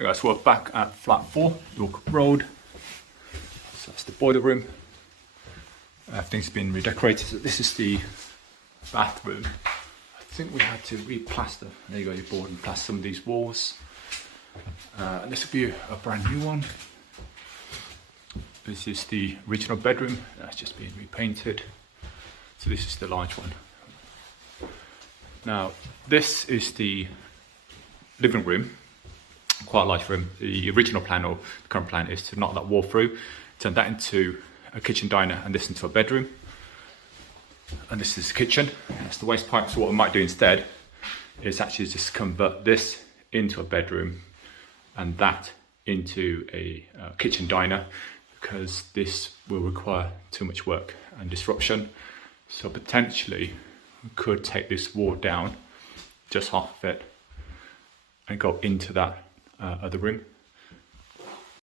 Guys, we're back at flat 4, York Road. So that's the boiler room. Everything's been redecorated. So this is the bathroom. I think we had to re-plaster. There you go, your board and plaster some of these walls. And this will be a brand new one. This is the original bedroom. That's just been repainted. So this is the large one. Now, this is the living room. Quite a large room. The original plan, or the current plan, is to knock that wall through, turn that into a kitchen diner, and this into a bedroom. And this is the kitchen. That's the waste pipe. So what we might do instead is actually just convert this into a bedroom and that into a kitchen diner, because this will require too much work and disruption. So potentially we could take this wall down, just half of it, and go into that other room.